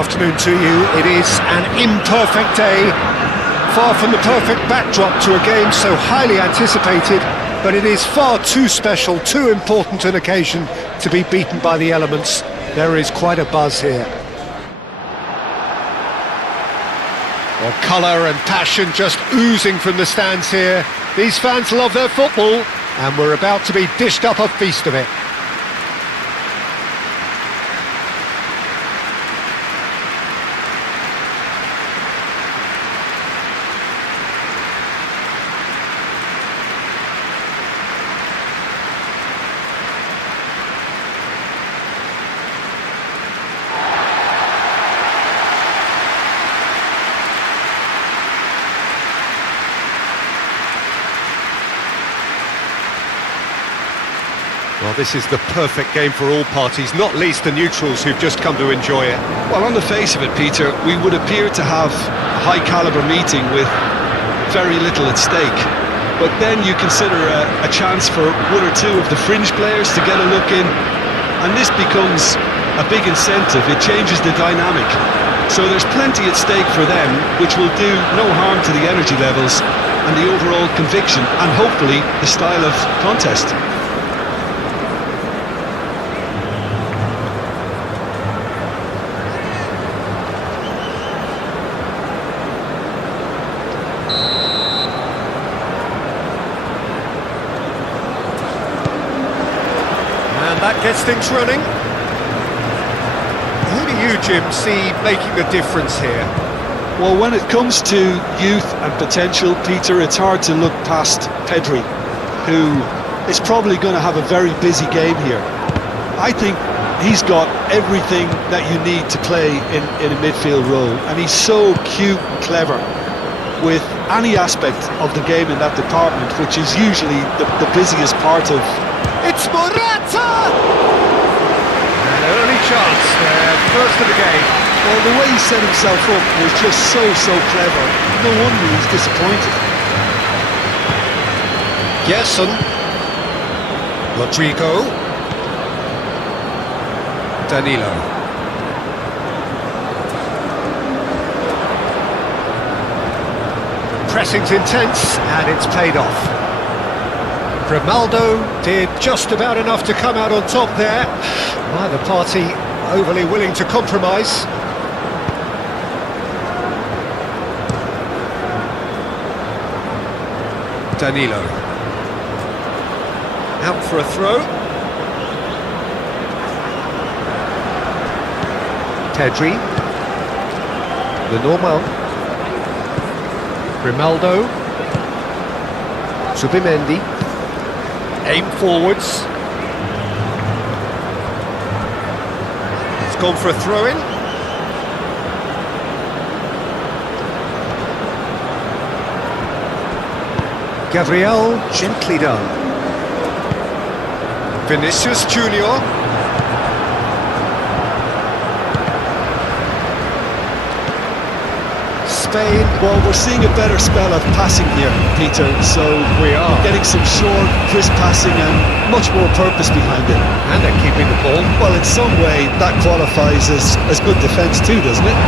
Afternoon to you. It is an imperfect day, far from the perfect backdrop to a game so highly anticipated, but it is far too special, too important an occasion to be beaten by the elements. There is quite a buzz here. Well, colour and passion just oozing from the stands here. These fans love their football, and we're about to be dished up a feast of it. Well, this is the perfect game for all parties, not least the neutrals who've just come to enjoy it. Well, on the face of it, Peter, we would appear to have a high-caliber meeting with very little at stake. But then you consider a chance for one or two of the fringe players to get a look in, and this becomes a big incentive. It changes the dynamic. So there's plenty at stake for them, which will do no harm to the energy levels and the overall conviction, and hopefully the style of contest. That gets things running. Who do you, Jim, see making the difference here? Well, when it comes to youth and potential, Peter, it's hard to look past Pedri, who is probably going to have a very busy game here. I think he's got everything that you need to play in a midfield role, and he's so cute and clever with any aspect of the game in that department, which is usually the busiest part of. It's Morata! An early chance there, first of the game. Well, the way he set himself up was just so clever. No wonder he's disappointed. Gerson. Rodrigo. Danilo. Pressing's intense, and it's paid off. Ronaldo did just about enough to come out on top there. Neither party overly willing to compromise. Danilo. Out for a throw. Pedri. The normal. Ronaldo. Subimendi. Aim forwards. It's gone for a throw-in. Gabriel, gently done. Vinicius Junior. Spain. Well, we're seeing a better spell of passing here, Peter, so we are getting some short, crisp passing and much more purpose behind it. And they're keeping the ball. Well, in some way, that qualifies as good defence too, doesn't it?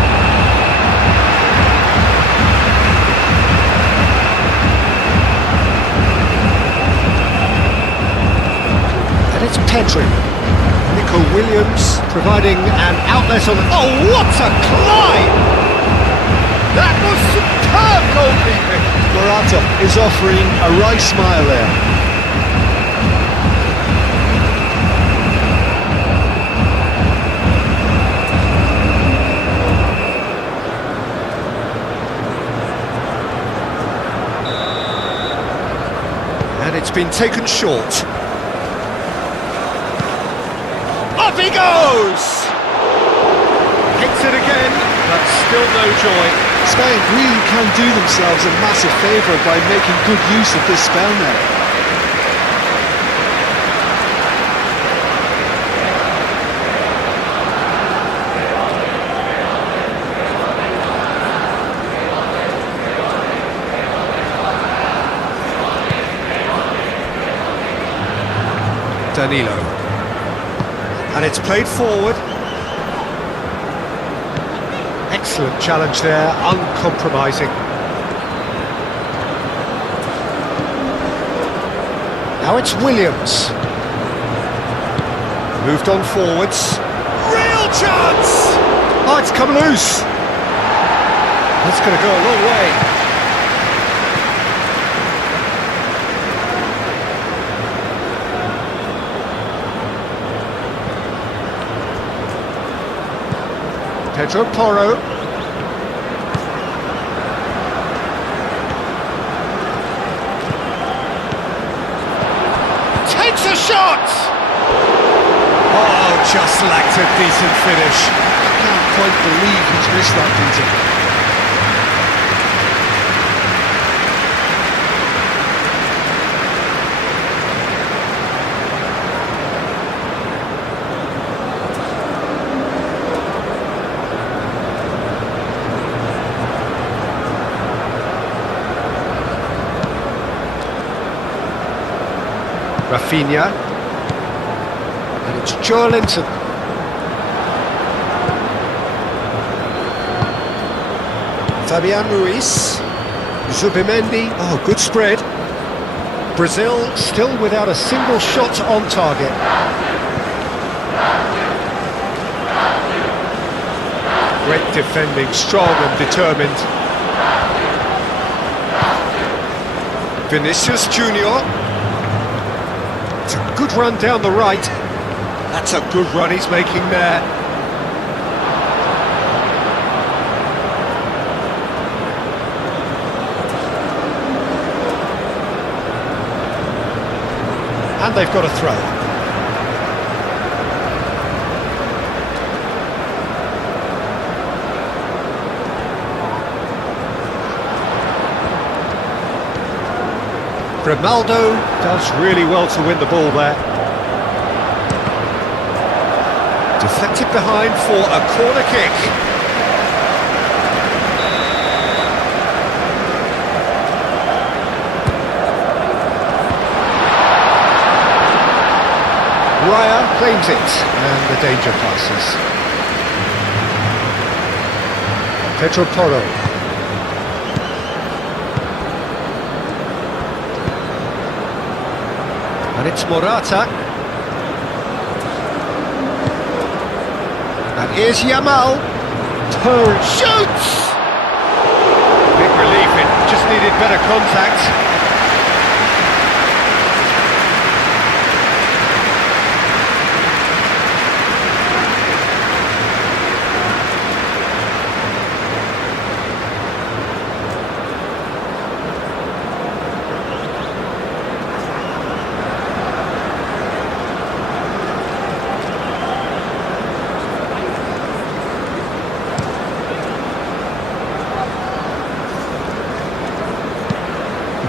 And it's Pedri. Nico Williams providing an outlet on. Oh, what a climb! That was superb goalkeeping! Morata is offering a right smile there. And it's been taken short. Up he goes! Hits it again, but still no joy. Spain really can do themselves a massive favour by making good use of this spell now. Danilo. And it's played forward. Excellent challenge there, uncompromising. Now it's Williams. Moved on forwards. Real chance! Oh, it's come loose. That's going to go a long way. Pedro Porro. Takes a shot! Oh, just lacked a decent finish. I can't quite believe he's missed that, Peter. Rafinha, and it's Joelinton. Fabian Ruiz, Zubimendi, oh, good spread. Brazil still without a single shot on target. Great defending, strong and determined. Vinicius Junior. It's a good run down the right. That's a good run he's making there. And they've got a throw. Grimaldo does really well to win the ball there. Deflected behind for a corner kick. Raya claims it, and the danger passes. Pedro Porro. And it's Morata. And here's Yamal. Turn, shoots! Big relief, it just needed better contact.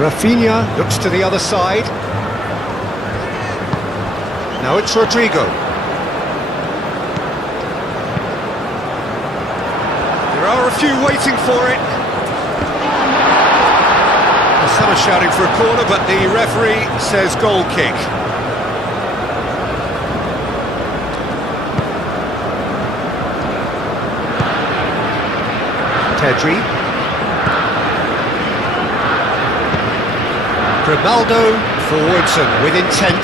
Rafinha looks to the other side. Now it's Rodrigo. There are a few waiting for it. Well, some are shouting for a corner, but the referee says goal kick. Pedri. Grimaldo forwards and with intent.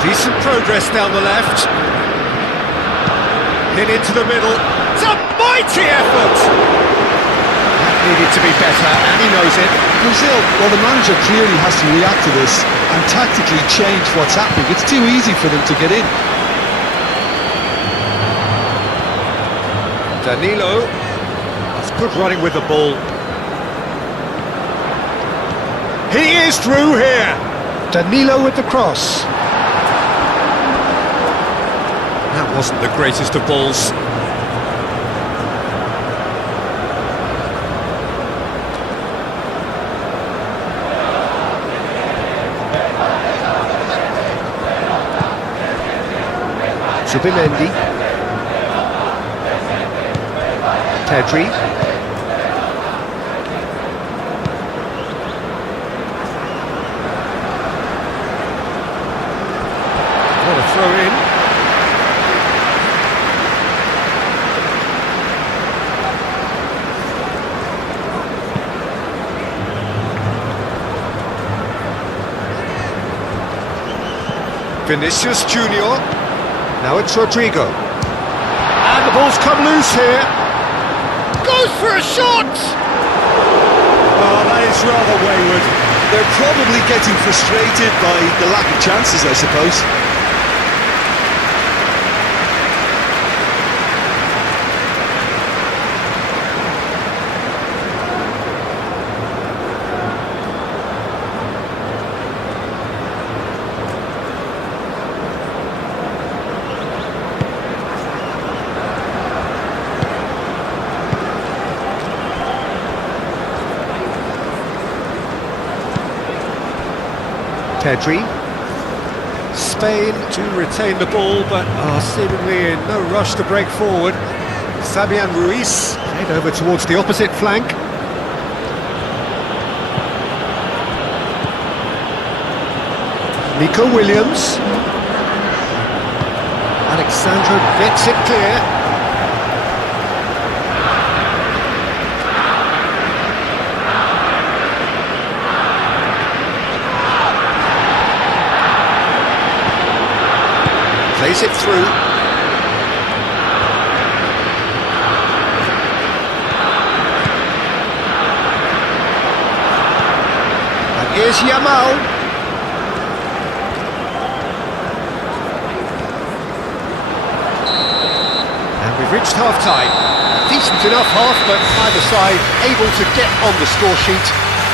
Decent progress down the left. Hit into the middle. It's a mighty effort! That needed to be better, and he knows it. Brazil, well, the manager clearly has to react to this and tactically change what's happening. It's too easy for them to get in. Danilo. That's good running with the ball. He is through here. Danilo with the cross. That wasn't the greatest of balls. Zubimendi. Pedri. What a throw in. Vinicius Junior. Now it's Rodrigo. And the ball's come loose here. Goes for a shot! Oh, that is rather wayward. They're probably getting frustrated by the lack of chances, I suppose. Pedri. Spain to retain the ball, but are seemingly in no rush to break forward. Fabian Ruiz played over towards the opposite flank. Nico Williams. Alexandro gets it clear. Plays it through. And here's Yamal. And we've reached half-time. Decent enough half, but neither side able to get on the score sheet.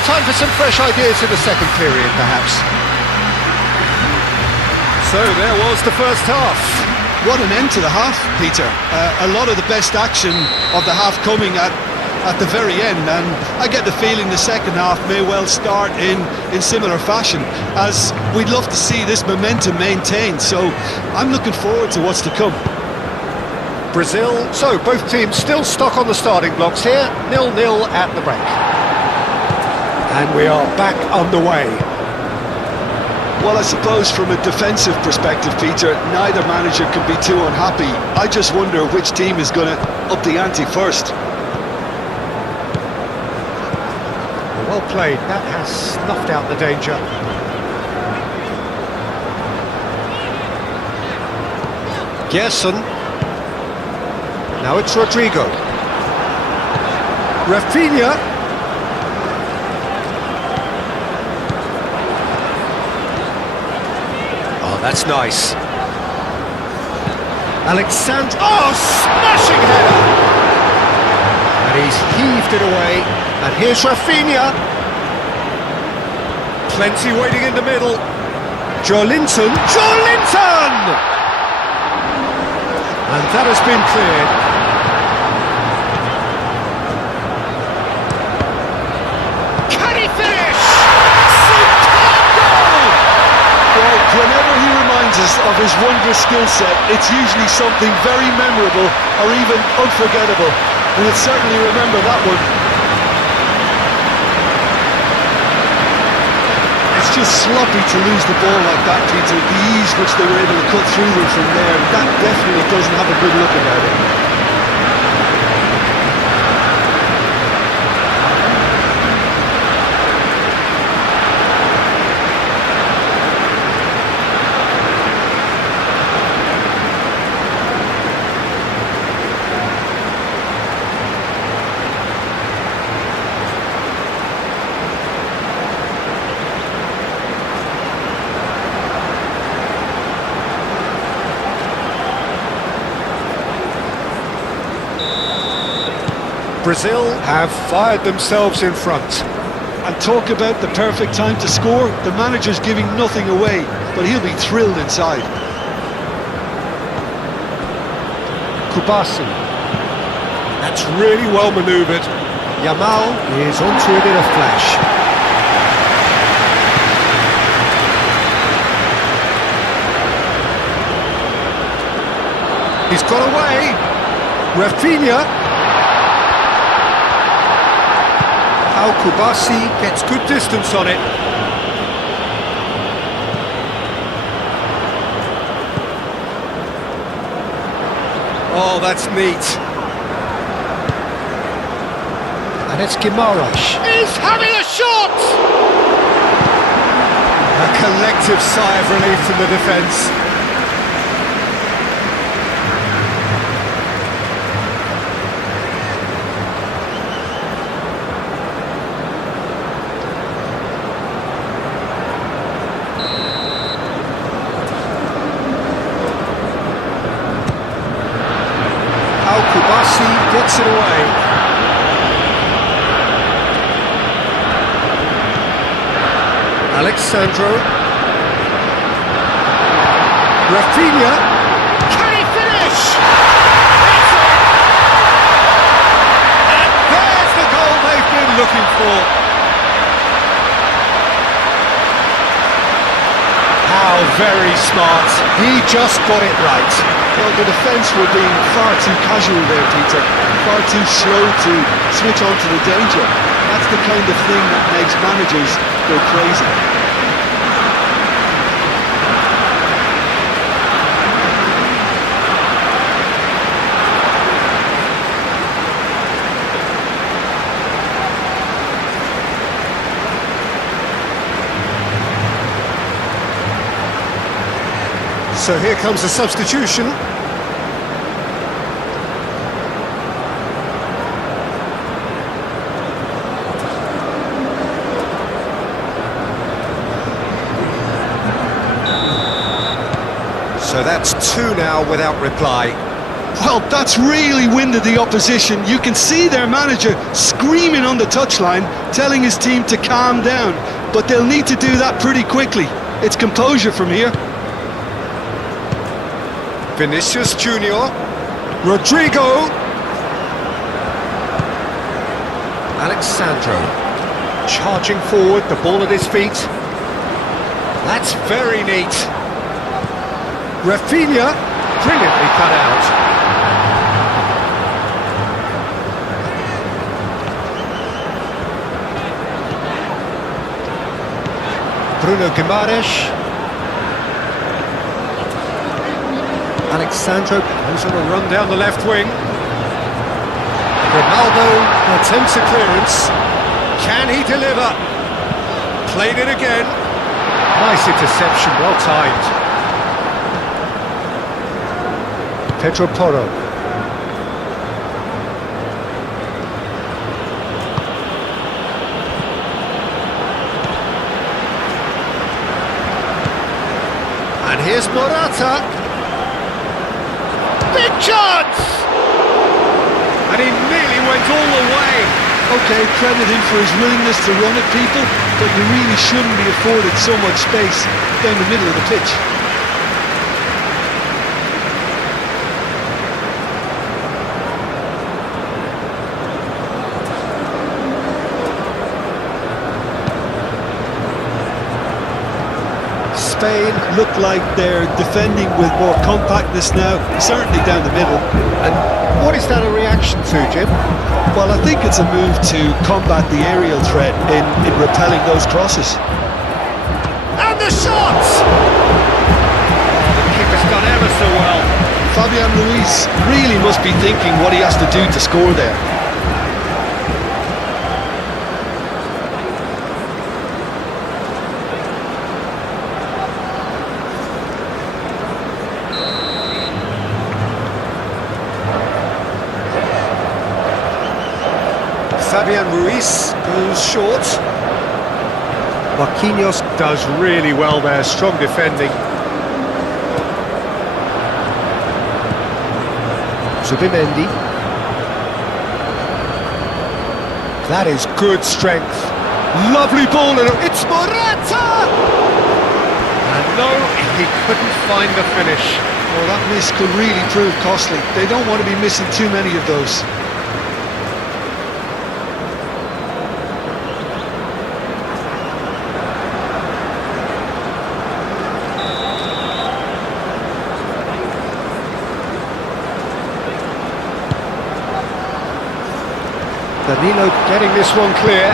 Time for some fresh ideas in the second period, perhaps. So there was the first half. What an end to the half, Peter. A lot of the best action of the half coming at the very end, and I get the feeling the second half may well start in similar fashion, as we'd love to see this momentum maintained, so I'm looking forward to what's to come. Brazil, so both teams still stuck on the starting blocks here, 0-0 at the break. And we are back underway. Well, I suppose from a defensive perspective, Peter, neither manager can be too unhappy. I just wonder which team is going to up the ante first. Well played, that has snuffed out the danger. Gerson. Now it's Rodrigo. Rafinha. That's nice. Alexandro, oh, smashing header! And he's heaved it away. And here's Rafinha. Plenty waiting in the middle. Joelinton. Joelinton! And that has been cleared. Can he finish? Superb goal! Well, whenever he reminds us of his wondrous skill set, it's usually something very memorable or even unforgettable. We'll certainly remember that one. It's just sloppy to lose the ball like that, Peter. The ease which they were able to cut through them from there, that definitely doesn't have a good look about it. Brazil have fired themselves in front. And talk about the perfect time to score. The manager's giving nothing away, but he'll be thrilled inside. Kubasi. That's really well manoeuvred. Yamal is onto it in a flash. He's got away. Rafinha. Kubasi gets good distance on it. Oh, that's neat. And it's Guimaraes. He's having a shot! A collective sigh of relief from the defence. Kubasi gets it away. Alexandro. Rafinha. Can he finish? It's it! And there's the goal they've been looking for. How very smart. He just got it right. Well, the defence were being far too casual there, Peter. Far too slow to switch on to the danger. That's the kind of thing that makes managers go crazy. So here comes a substitution. So that's two now without reply. Well, that's really winded the opposition. You can see their manager screaming on the touchline, telling his team to calm down. But they'll need to do that pretty quickly. It's composure from here. Vinicius Junior, Rodrigo, Alexandro, charging forward, the ball at his feet. That's very neat. Rafinha, brilliantly cut out. Bruno Guimaraes. Alexandro goes on a run down the left wing. Ronaldo attempts a clearance. Can he deliver? Played it again. Nice interception, well timed. Pedro Porro. And here's Morata. Big chance! And he nearly went all the way. Okay, credit him for his willingness to run at people, but you really shouldn't be afforded so much space down the middle of the pitch. Spain look like they're defending with more compactness now, certainly down the middle. And what is that a reaction to, Jim? Well, I think it's a move to combat the aerial threat in repelling those crosses. And the shot! Oh, the keeper's done ever so well. Fabian Ruiz really must be thinking what he has to do to score there. Fabian Ruiz goes short. Marquinhos does really well there, strong defending. Zubimendi. That is good strength. Lovely ball, and it's Morata! And no, he couldn't find the finish. Well, that miss could really prove costly. They don't want to be missing too many of those. Danilo getting this one clear.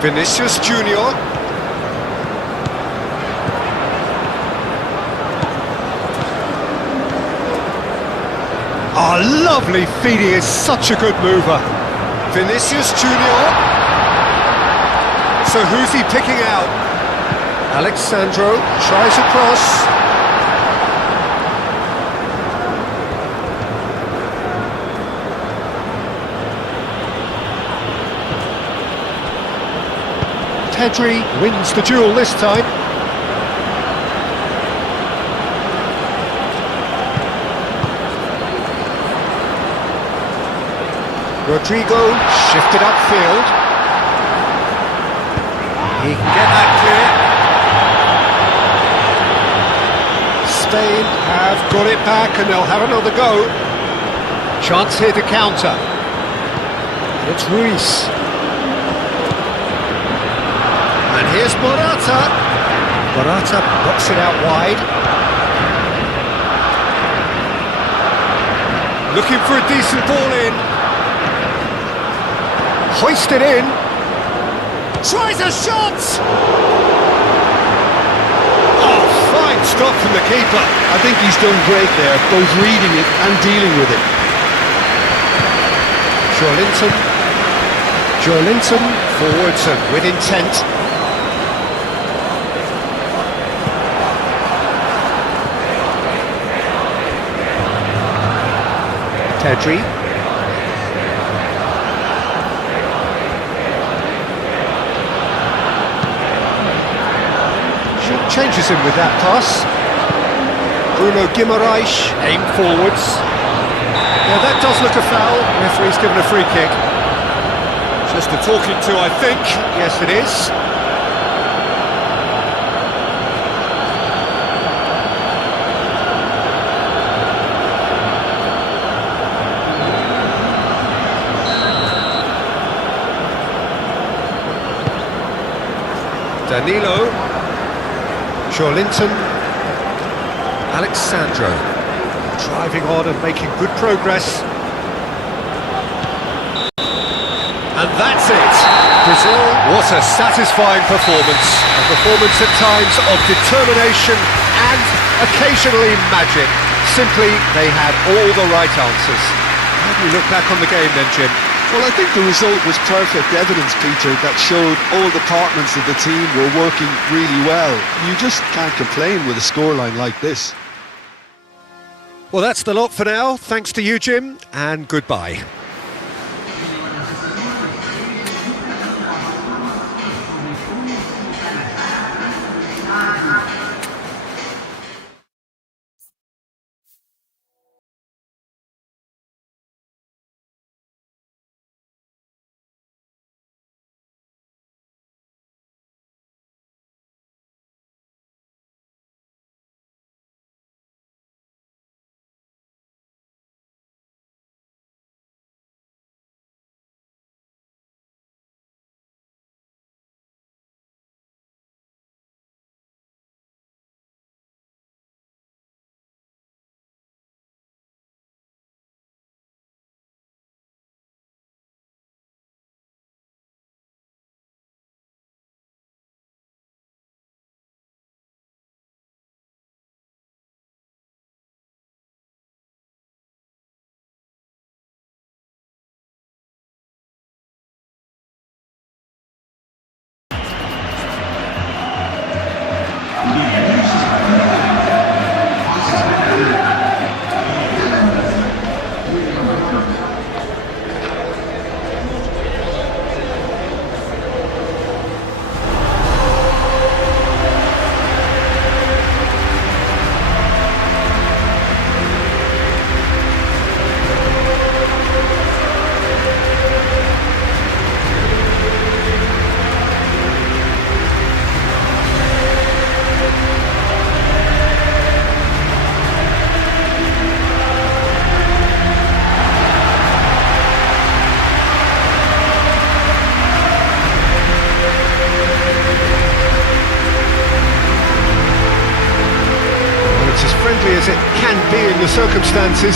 Vinicius Junior. Oh, lovely feed, he is such a good mover. Vinicius Junior. So who's he picking out? Alexandro tries a cross. Pedri wins the duel this time. Rodrigo shifted upfield. He can get that clear. Spain have got it back and they'll have another go. Chance here to counter. It's Ruiz. And here's Morata. Morata knocks it out wide. Looking for a decent ball in. Hoisted in. Tries a shot! Oh, fine stop from the keeper. I think he's done great there, both reading it and dealing with it. Joelinton forwards and with intent. Pedri. Changes him with that pass. Bruno Guimaraes aimed forwards. Yeah, that does look a foul. Referee's given a free kick. Just a talking to, I think. Yes, it is. Danilo. Joelinton. Alexandro. Driving on and making good progress. And that's it. Brazil, what a satisfying performance. A performance at times of determination and occasionally magic. Simply, they had all the right answers. How do you look back on the game then, Jim? Well, I think the result was perfect evidence, Peter, that showed all departments of the team were working really well. You just can't complain with a scoreline like this. Well, that's the lot for now. Thanks to you, Jim, and goodbye. As it can be in the circumstances,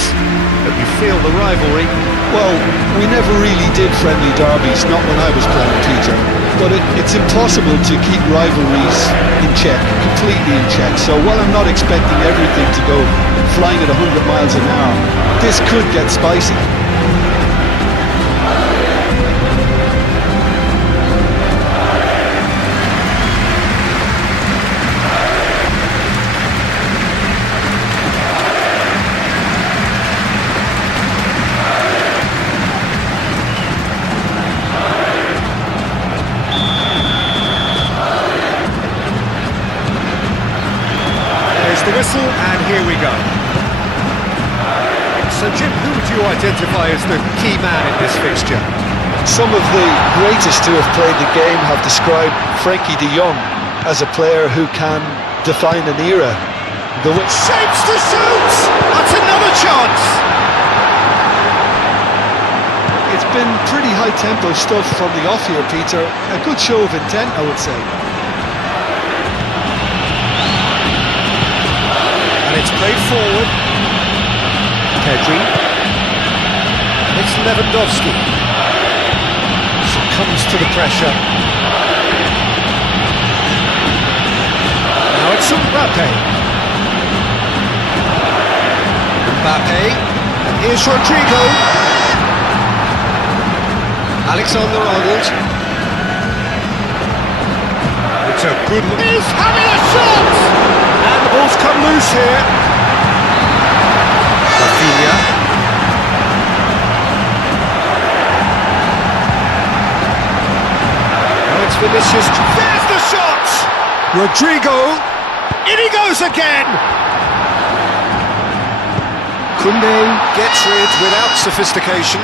but you feel the rivalry. Well, we never really did friendly derbies, not when I was playing, Peter. But it's impossible to keep rivalries in check, completely in check. So while I'm not expecting everything to go flying at 100 miles an hour, this could get spicy. the whistle, and here we go. So Jim, who would you identify as the key man in this fixture? Some of the greatest to have played the game have described Frankie de Jong as a player who can define an era. Shapes to shoot! That's another chance! It's been pretty high-tempo stuff from the off here, Peter. A good show of intent, I would say. And it's played forward. Pedri. And it's Lewandowski. Succumbs to the pressure. Now it's Mbappe. And here's Rodrigo. Alexander-Arnold. It's a good look. He's having a shot! And the ball's come loose here. Rafinha. Now it's Vinicius. There's the shot! Rodrigo. In he goes again! Koundé gets rid without sophistication.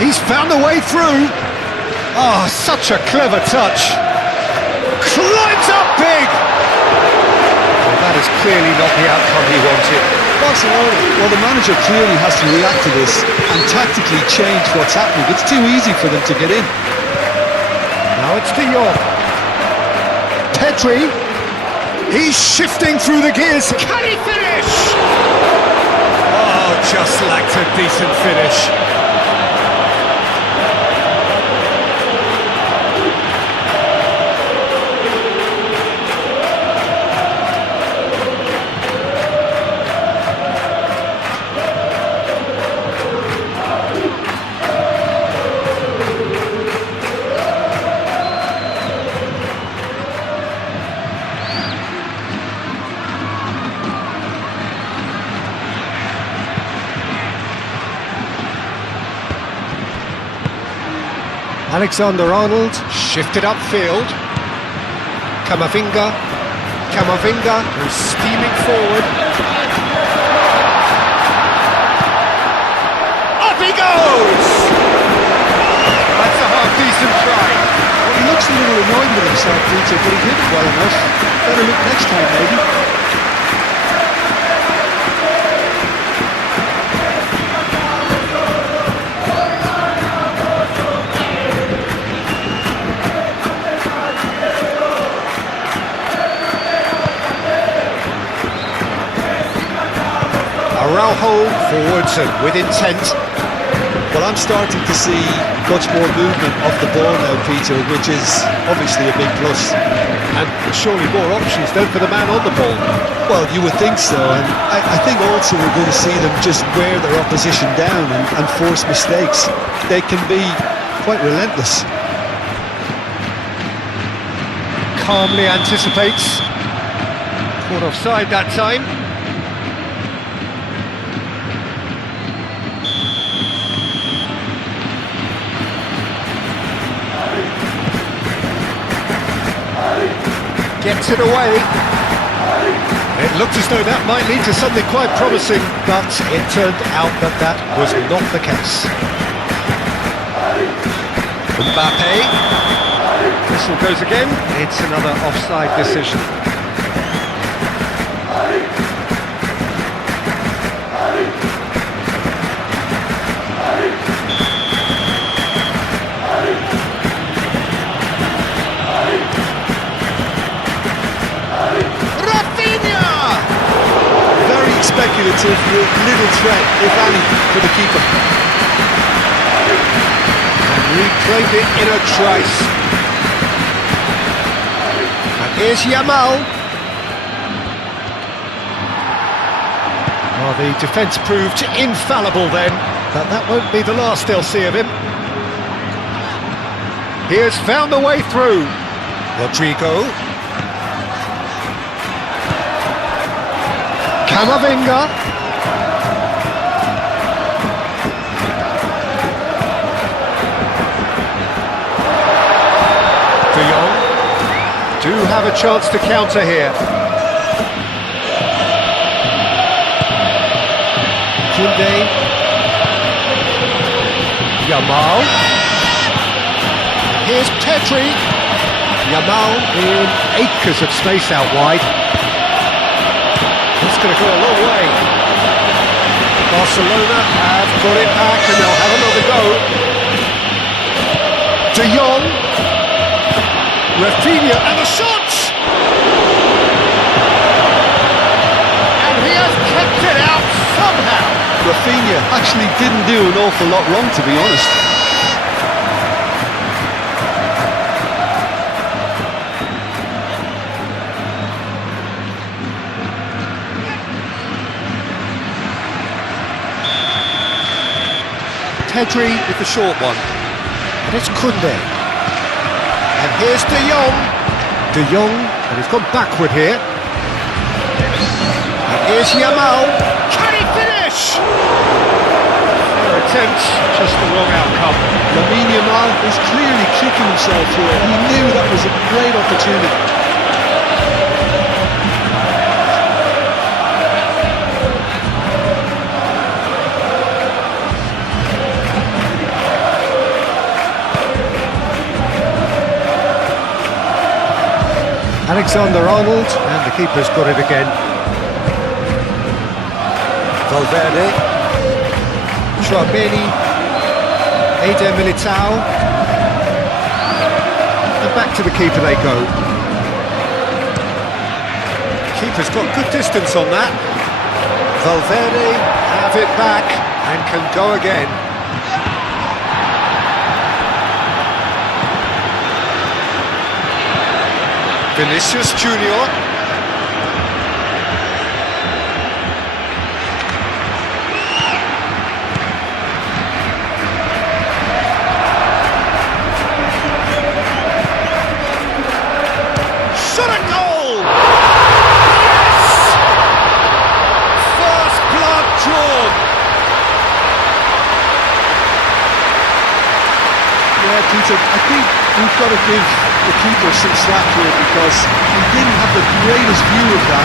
He's found a way through. Oh, such a clever touch. Climbs up big. Well, that is clearly not the outcome he wanted. Barcelona, well, the manager clearly has to react to this and tactically change what's happening. It's too easy for them to get in. Now it's De Jong. Pedri. He's shifting through the gears. Can he finish? Oh, just lacked a decent finish. Alexander-Arnold shifted upfield. Camavinga goes steaming forward. Up he goes! That's a half-decent try. Well, he looks a little annoyed with himself, Peter, but he hit it well enough. Better look next time, maybe. Araujo forwards and with intent. Well, I'm starting to see much more movement off the ball now, Peter, which is obviously a big plus. And surely more options then for the man on the ball. Well, you would think so, and I think also we're going to see them just wear their opposition down and force mistakes. They can be quite relentless. Calmly anticipates. Caught offside that time. Gets it away. It looked as though that might lead to something quite promising, but it turned out that that was not the case. Mbappe. Whistle goes again. It's another offside decision. Speculative with little threat, if any, for the keeper. And reclaimed it in a trice. And here's Yamal. Oh, the defence proved infallible then, but that won't be the last they'll see of him. He has found a way through. Rodrigo. Camavinga. chance to counter here. Koundé. Yamal. Here's Pedri. Yamal in acres of space out wide. It's going to go a long way. Barcelona have got it back and they'll have another go. De Jong. Rafinha and the shot! And he has kept it out somehow. Rafinha actually didn't do an awful lot wrong, to be honest. Pedri with the short one. And it's Koundé. And here's De Jong. De Jong, and he's gone backward here. And here's Yamal. Can he finish? Fair attempt, just the wrong outcome. Lamine Yamal is clearly kicking himself here. He knew that was a great opportunity. Alexander-Arnold, and the keeper's got it again. Valverde, Chouameni, Eder Militao, and back to the keeper they go. Keeper's got good distance on that. Valverde have it back and can go again. Vinicius Junior. Shot a goal! Yes! First blood drawn. Yeah, Peter, I think we've got to give the keeper some slack here because he didn't have the greatest view of that,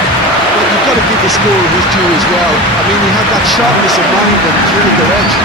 but you've got to give the scorer his due as well. I mean, he had that sharpness of mind and clinical edge.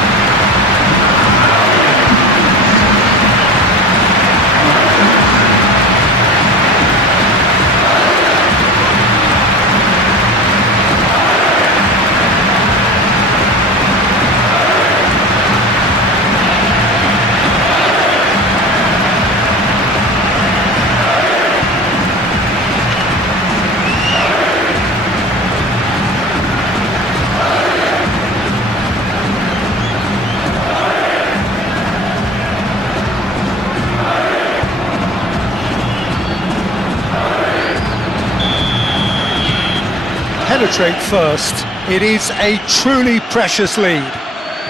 Penetrate first. It is a truly precious lead.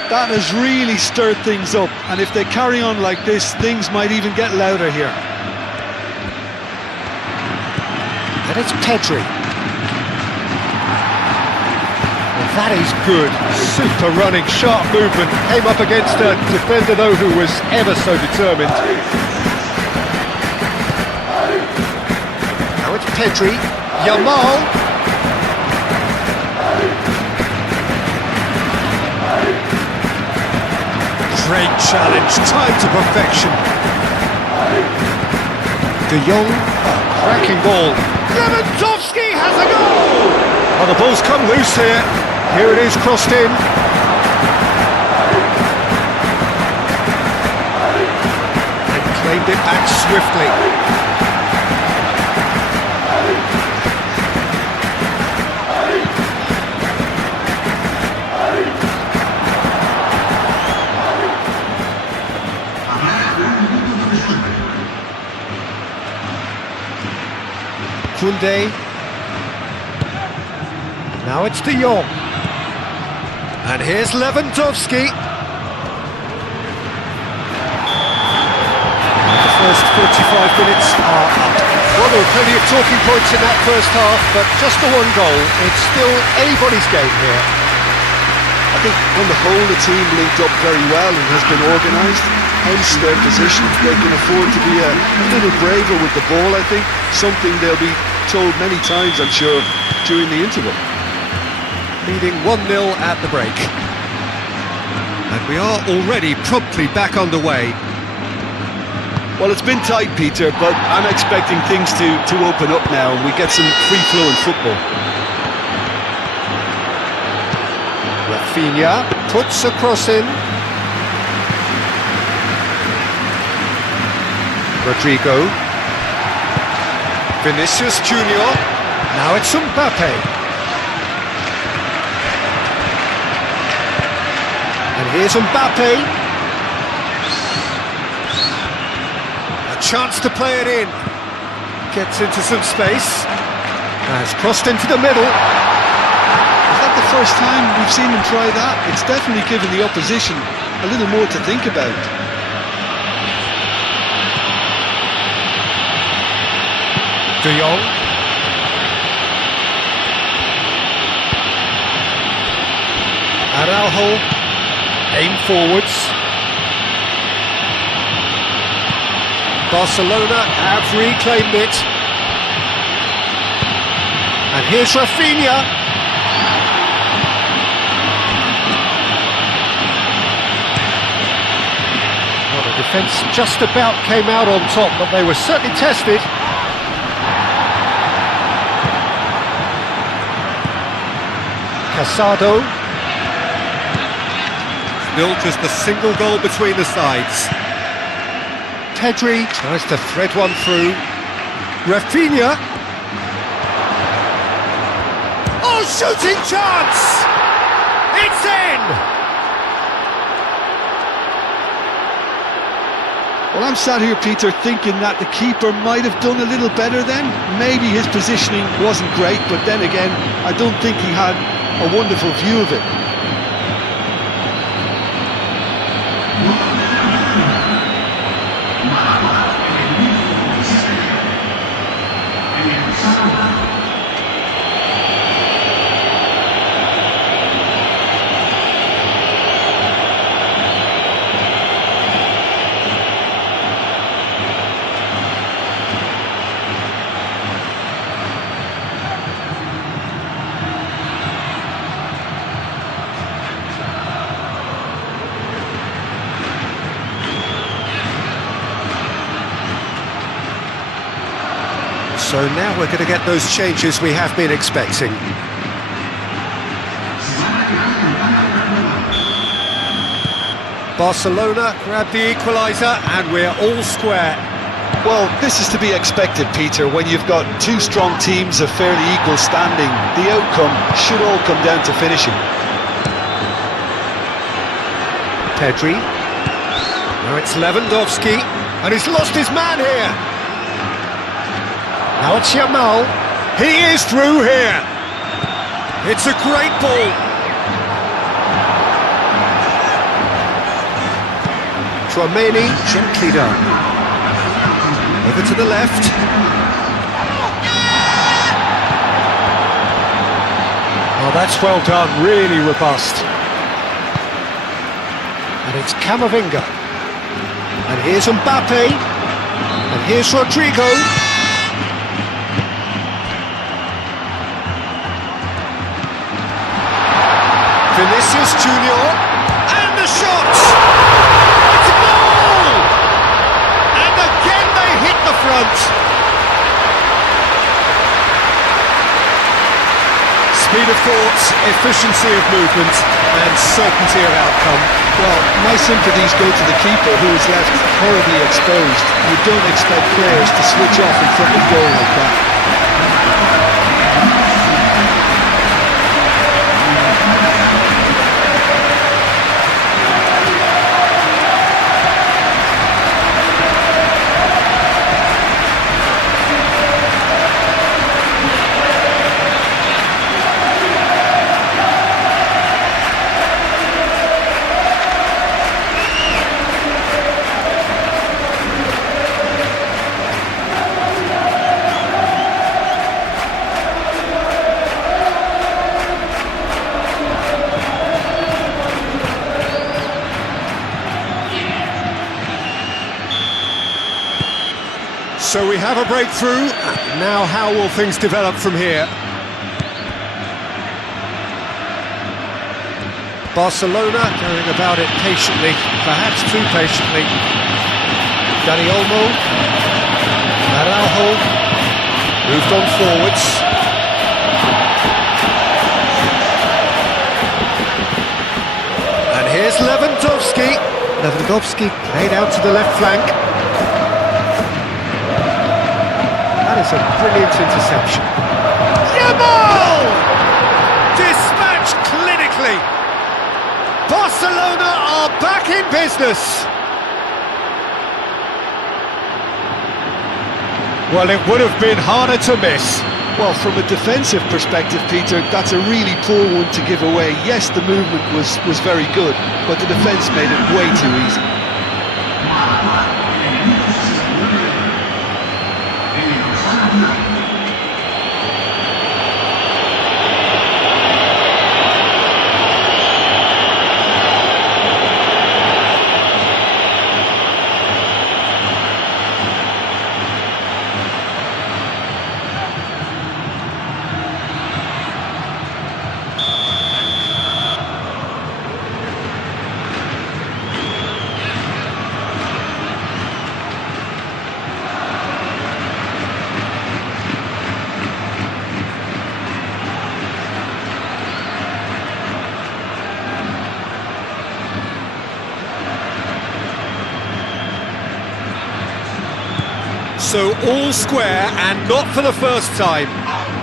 That has really stirred things up, and if they carry on like this, things might even get louder here. And it's Pedri. Well, that is good. Super running, sharp movement. Came up against a defender, though, who was ever so determined. Now it's Pedri. Yamal. Great challenge, timed to perfection. De Jong, cracking ball. Lewandowski has a goal! Oh, the ball's come loose here. Here it is, crossed in. And claimed it back swiftly. Koundé. Now it's De Jong. And here's Lewandowski. And the first 45 minutes are up. Well, there were plenty of talking points in that first half, but just the one goal. It's still anybody's game here. I think on the whole the team linked up very well and has been organised. hence their position. They can afford to be a little braver with the ball, I think. Something they'll be told many times, I'm sure, during the interval. Leading 1-0 at the break. And we are already promptly back underway. Well, it's been tight, Peter, but I'm expecting things to open up now and we get some free-flowing football. Rafinha puts a cross in. Rodrigo. Vinicius Junior. Now it's Mbappe. And here's Mbappe. A chance to play it in. Gets into some space. Has crossed into the middle. Is that the first time we've seen him try that? It's definitely given the opposition a little more to think about. De Jong. Araujo. Aim forwards. Barcelona have reclaimed it. And here's Rafinha. Well, the defence just about came out on top, but they were certainly tested. Casado. Still just a single goal between the sides. Pedri tries to thread one through. Rafinha. Oh, shooting chance! It's in! Well, I'm sat here, Peter, thinking that the keeper might have done a little better then. Maybe his positioning wasn't great, but then again, I don't think he had a wonderful view of it. So now we're going to get those changes we have been expecting. Barcelona grab the equaliser and we're all square. Well, this is to be expected, Peter, when you've got two strong teams of fairly equal standing. The outcome should all come down to finishing. Pedri. Now it's Lewandowski, and he's lost his man here. Now it's Yamal. He is through here. It's a great ball. Tchouaméni, gently done. Over to the left. Oh, that's well done, really robust. And it's Camavinga. And here's Mbappe. And here's Rodrigo. Vinicius Junior, and the shot! It's a goal! And again they hit the front. Speed of thought, efficiency of movement, and certainty of outcome. Well, my sympathies go to the keeper, who is left horribly exposed. You don't expect players to switch off in front of goal like that. So we have a breakthrough. Now how will things develop from here? Barcelona going about it patiently, perhaps too patiently. Dani Olmo, Araujo, moved on forwards. And here's Lewandowski. Lewandowski played out to the left flank. That is a brilliant interception. Yamal! Dispatched clinically. Barcelona are back in business. Well, it would have been harder to miss. Well, from a defensive perspective, Peter, that's a really poor one to give away. Yes, the movement was very good, but the defence made it way too easy. So all square, and not for the first time.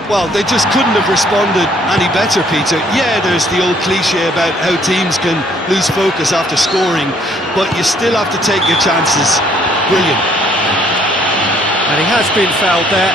Well, they just couldn't have responded any better, Peter. Yeah, there's the old cliche about how teams can lose focus after scoring, but you still have to take your chances. Brilliant. And he has been fouled there.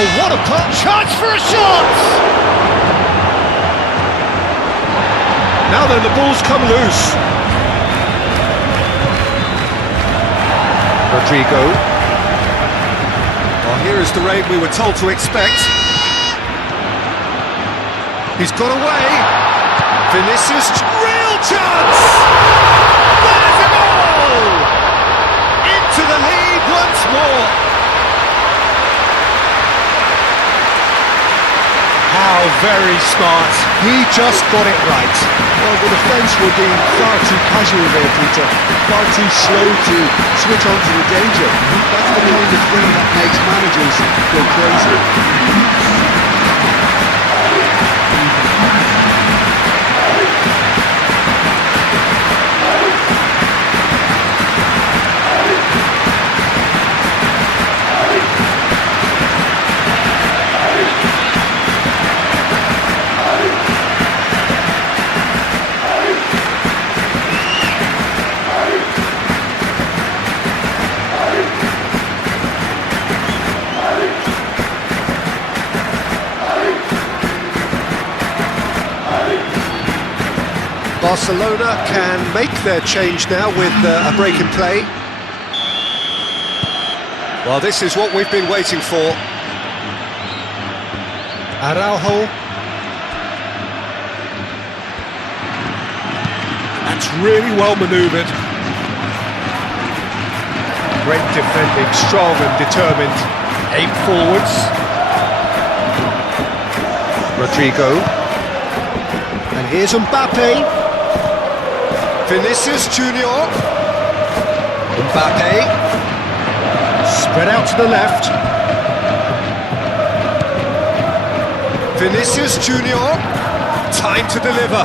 Oh, what a putt! Chance for a shot! Now then, the ball's come loose. Rodrigo. Well, here is the rain we were told to expect. He's got away. Vinicius, real chance! There's a goal! Into the lead once more. How very smart. He just got it right. Well, the defence were being far too casual there, Peter. Far too slow to switch on to the danger. That's the kind of thing that makes managers go crazy. Barcelona can make their change now with a break in play. Well, this is what we've been waiting for. Araujo. That's really well manoeuvred. Great defending, strong and determined. Aim forwards. Rodrigo. And here's Mbappe. Vinicius Junior. Mbappe. Spread out to the left. Vinicius Junior. Time to deliver.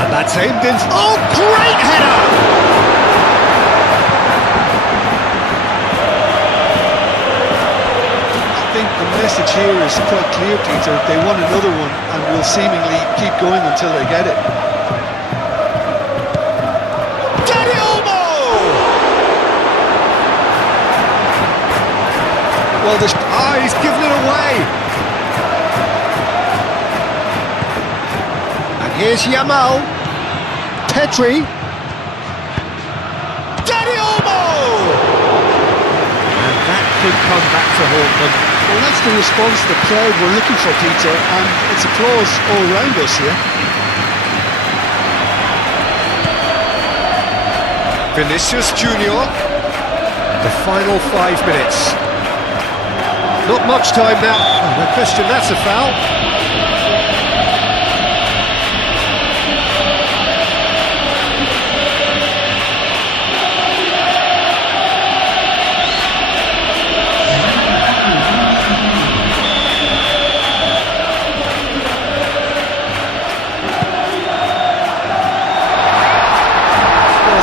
And that's aimed in. Oh, great header! The message here is quite clear, Peter. They want another one and will seemingly keep going until they get it. Dani Olmo! Well, there's... He's given it away. And here's Yamal. Pedri. Dani Olmo! And that could come back to haunt them. Well, that's the response the crowd were looking for, Peter, and it's applause all round us here. Vinicius Junior. The final 5 minutes. Not much time now. Oh, no question, that's a foul.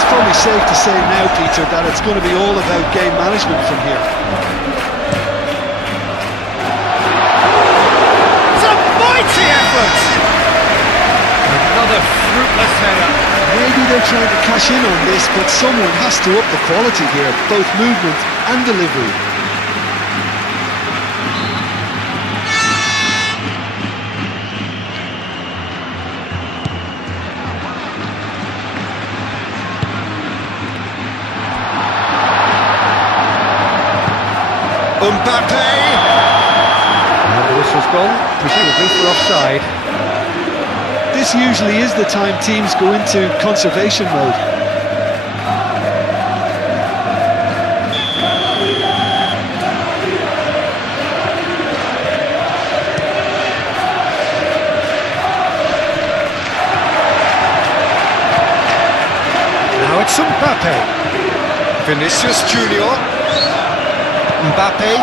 Probably safe to say now, Peter, that it's going to be all about game management from here. It's a mighty effort! Another fruitless header. Maybe they're trying to cash in on this, but someone has to up the quality here, both movement and delivery. Mbappe! And the whistle's gone, presumably for offside. This usually is the time teams go into conservation mode. Now it's Mbappe. Vinicius Junior. Mbappe.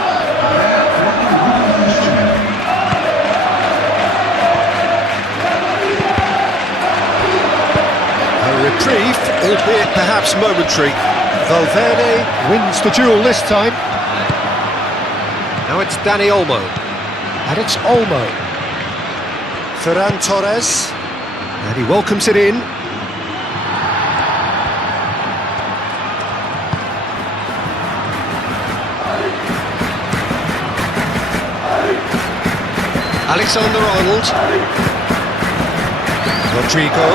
A reprieve, albeit perhaps momentary. Valverde wins the duel this time. Now it's Dani Olmo. And it's Olmo. Ferran Torres. And he welcomes it in. Alexander-Arnold, Rodrigo,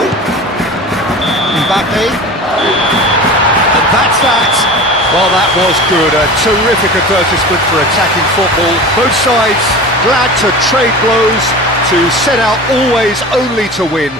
Mbappe, and that's that. Well, that was good, a terrific advertisement for attacking football. Both sides glad to trade blows, to set out always only to win.